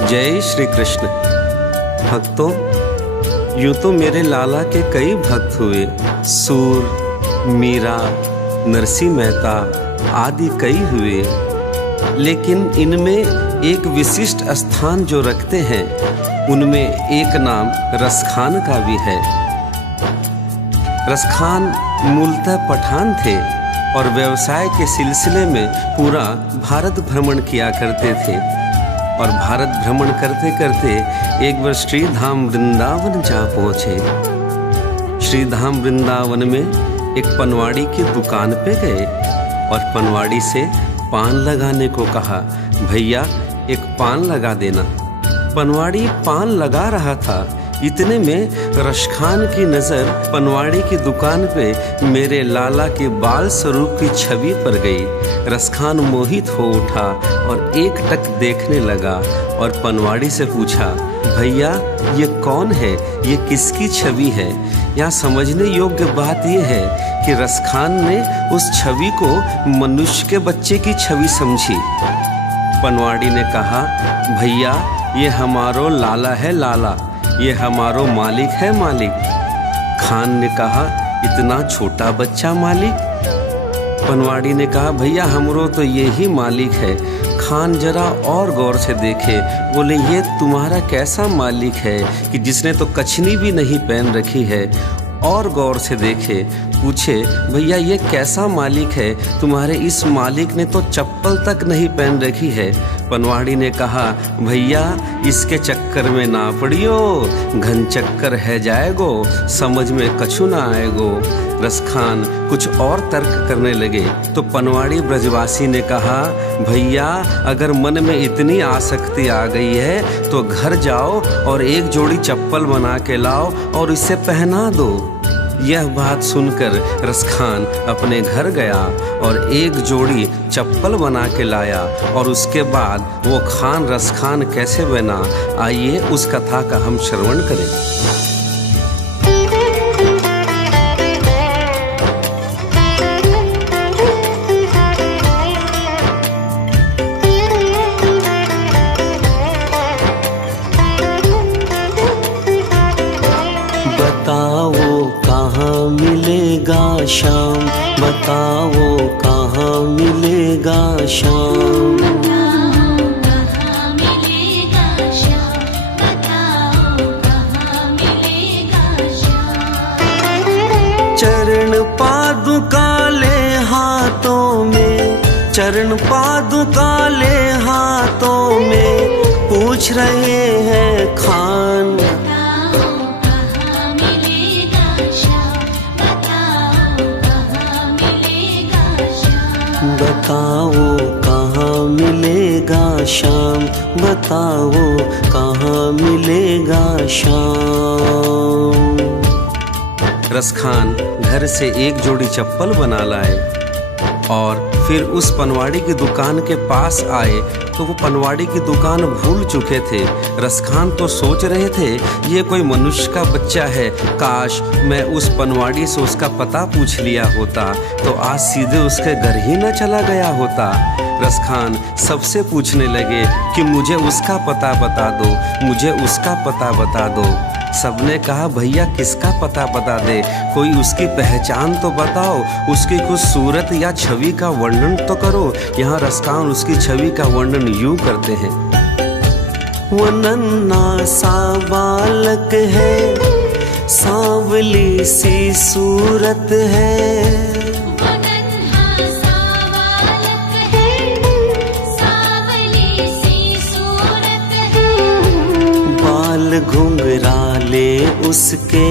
जय श्री कृष्ण। भक्तों, यूं तो मेरे लाला के कई भक्त हुए, सूर, मीरा, नरसिंह मेहता आदि कई हुए, लेकिन इनमें एक विशिष्ट स्थान जो रखते हैं उनमें एक नाम रसखान का भी है। रसखान मूलतः पठान थे और व्यवसाय के सिलसिले में पूरा भारत भ्रमण किया करते थे। और भारत भ्रमण करते करते एक बार श्री धाम वृंदावन जा पहुँचे। श्री धाम वृंदावन में एक पनवाड़ी की दुकान पे गए और पनवाड़ी से पान लगाने को कहा, भैया एक पान लगा देना। पनवाड़ी पान लगा रहा था, इतने में रसखान की नज़र पनवाड़ी की दुकान पे मेरे लाला के बाल स्वरूप की छवि पर गई। रसखान मोहित हो उठा और एक टक देखने लगा और पनवाड़ी से पूछा, भैया ये कौन है, ये किसकी छवि है? यहाँ समझने योग्य बात यह है कि रसखान ने उस छवि को मनुष्य के बच्चे की छवि समझी। पनवाड़ी ने कहा, भैया ये हमारो लाला है, लाला, ये हमारो मालिक है, मालिक। खान ने कहा, इतना छोटा बच्चा मालिक? पनवाड़ी ने कहा, भैया हमरो तो यही मालिक है। खान जरा और गौर से देखे, बोले ये तुम्हारा कैसा मालिक है कि जिसने तो कछनी भी नहीं पहन रखी है। और गौर से देखे, पूछे, भैया ये कैसा मालिक है, तुम्हारे इस मालिक ने तो चप्पल तक नहीं पहन रखी है। पनवाड़ी ने कहा, भैया इसके चक्कर में ना पड़ियो, घन चक्कर है जाएगो, समझ में कछु ना आएगो। रसखान कुछ और तर्क करने लगे तो पनवाड़ी ब्रजवासी ने कहा, भैया अगर मन में इतनी आसक्ति आ गई है तो घर जाओ और एक जोड़ी चप्पल बना के लाओ और इसे पहना दो। यह बात सुनकर रसखान अपने घर गया और एक जोड़ी चप्पल बना के लाया और उसके बाद वो खान रसखान कैसे बना, आइए उस कथा का हम श्रवण करें। बताओ कहाँ मिलेगा श्याम, बताओ कहाँ मिलेगा श्याम। चरण पादुका ले हाथों में, चरण पादुका ले हाथों में, पूछ रहे हैं खान। बताओ कहाँ मिलेगा श्याम, बताओ कहाँ मिलेगा श्याम। रसखान घर से एक जोड़ी चप्पल बना लाए और फिर उस पनवाड़ी की दुकान के पास आए तो वो पनवाड़ी की दुकान भूल चुके थे। रसखान तो सोच रहे थे ये कोई मनुष्य का बच्चा है, काश मैं उस पनवाड़ी से उसका पता पूछ लिया होता तो आज सीधे उसके घर ही न चला गया होता। रसखान सबसे पूछने लगे कि मुझे उसका पता बता दो, मुझे उसका पता बता दो। सबने कहा, भैया किसका पता बता दे, कोई उसकी पहचान तो बताओ, उसकी कुछ सूरत या छवि का वर्णन तो करो। यहाँ रसखान उसकी छवि का वर्णन यूं करते हैं, वो नन्हा सा बालक है, सांवली सी सूरत है। बाल घुंघराले उसके,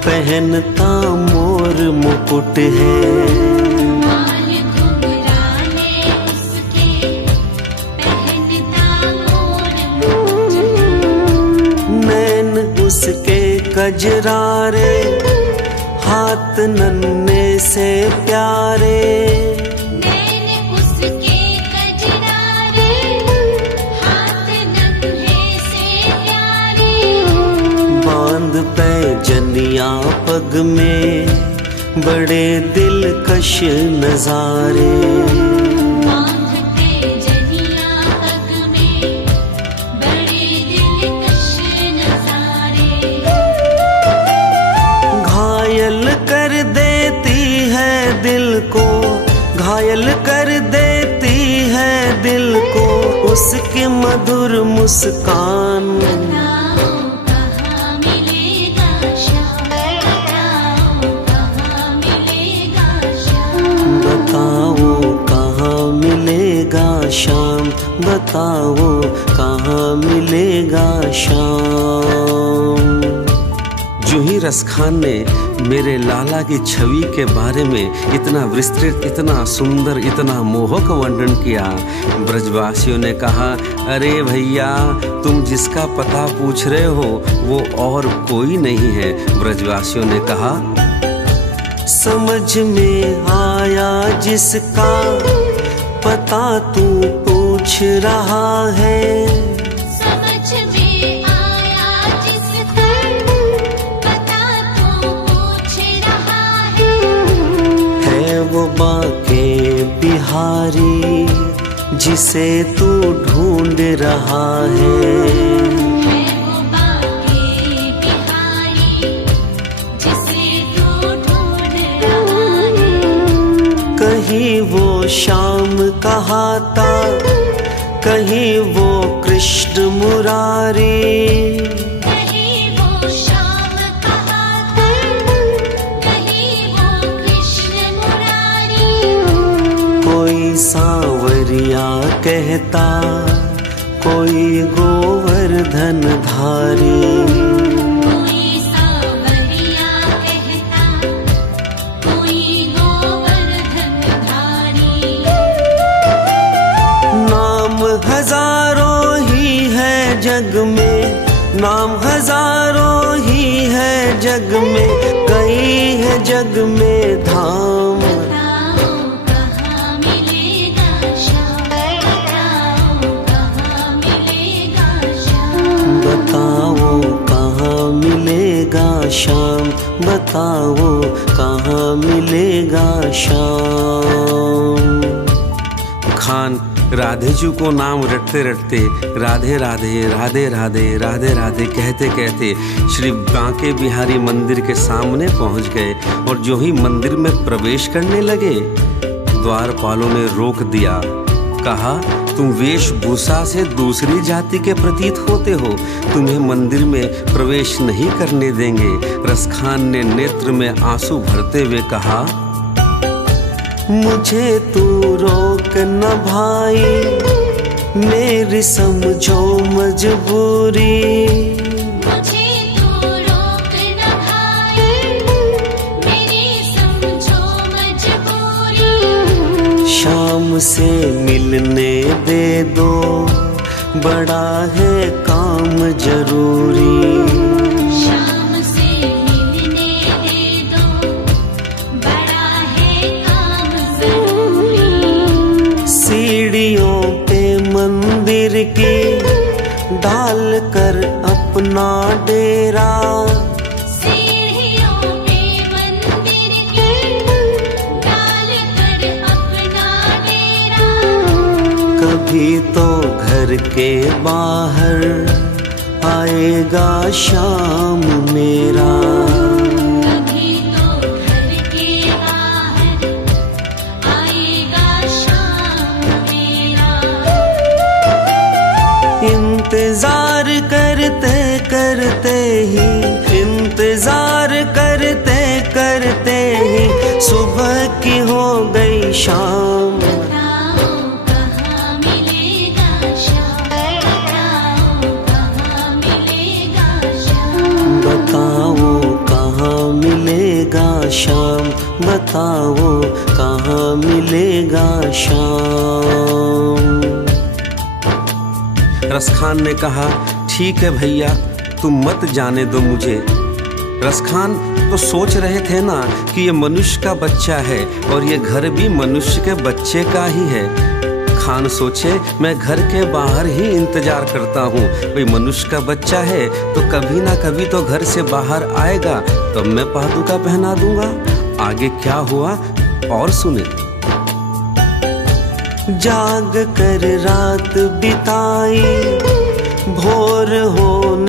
पहनता मोर मुकुट है। बाल घुंघराले उसके, पहनता मोर मुकुट है। नैन उसके कजरारे, हाथ नन्हे से प्यारे। पैजनिया पग में, बड़े दिलकश नजारे। पैजनिया पग में, उसके मधुर मुस्कान। बताओ कहाँ मिलेगा श्याम, बताओ कहाँ मिलेगा श्याम। बताओ कहाँ मिलेगा श्याम, बताओ कहाँ मिलेगा श्याम। जो ही रसखान ने मेरे लाला की छवि के बारे में इतना विस्तृत, इतना सुंदर, इतना मोहक वर्णन किया, ब्रजवासियों ने कहा, अरे भैया तुम जिसका पता पूछ रहे हो वो और कोई नहीं है। ब्रजवासियों ने कहा, समझ में आया जिसका पता तू पूछ रहा है। समझ में आया जिसका पता तू पूछ रहा है वो बाके बिहारी जिसे तू ढूंढ रहा है। वो बाके बिहारी जिसे तू ढूंढ रहा है। कहीं वो श्याम कहाता, कहीं वो कृष्ण मुरारी। कहीं वो श्याम कहाता, कहीं वो कृष्ण मुरारी। कोई सांवरिया कहता, कोई गोवर्धन धारी। कोई सांवरिया कहता, कोई गोवर्धन धारी। नाम हजारों ही है जग में, नाम हजारों ही है जग में, कई है जग में धाम। बताओ कहाँ मिलेगा श्याम, बताओ कहाँ मिलेगा श्याम। बताओ कहाँ मिलेगा श्याम, बताओ कहाँ मिलेगा श्याम। खान राधे जी को नाम रटते रटते राधे राधे राधे राधे राधे राधे कहते कहते श्री बांके बिहारी मंदिर के सामने पहुंच गए। और जो ही मंदिर में प्रवेश करने लगे, द्वारपालों ने रोक दिया। कहा, तुम वेशभूषा से दूसरी जाति के प्रतीत होते हो, तुम्हें मंदिर में प्रवेश नहीं करने देंगे। रसखान ने नेत्र में आंसू भरते हुए कहा, मुझे तू रोक न भाई, मेरी समझो मजबूरी। मुझे तू रोक न भाई, मेरी समझो मजबूरी। शाम से मिलने दे दो, बड़ा है काम जरूरी। शाम से मिलने दे दो, बड़ा है काम जरूरी। सीढ़ियों पे मंदिर की डाल कर अपना डेरा। सीढ़ियों पे मंदिर के डाल कर अपना डेरा। कभी तो घर के बाहर आएगा शाम मेरा। कभी तो घर के बाहर आएगा शाम मेरा। इंतजार करते करते ही, इंतजार करते करते ही सुबह की हो गई शाम। बताओ कहाँ मिलेगा श्याम, बताओ कहाँ मिलेगा श्याम। बताओ कहाँ मिलेगा शाम, बताओ कहाँ मिलेगा शाम। रसखान ने कहा, ठीक है भैया, तुम मत जाने दो मुझे। रसखान तो सोच रहे थे ना कि ये मनुष्य का बच्चा है और ये घर भी मनुष्य के बच्चे का ही है। खान सोचे, मैं घर के बाहर ही इंतजार करता हूँ, भाई मनुष्य का बच्चा है तो कभी ना कभी तो घर से बाहर आएगा, तब मैं पादुका पहना दूंगा। आगे क्या हुआ और सुने। जाग कर रात बिताई, भोर हो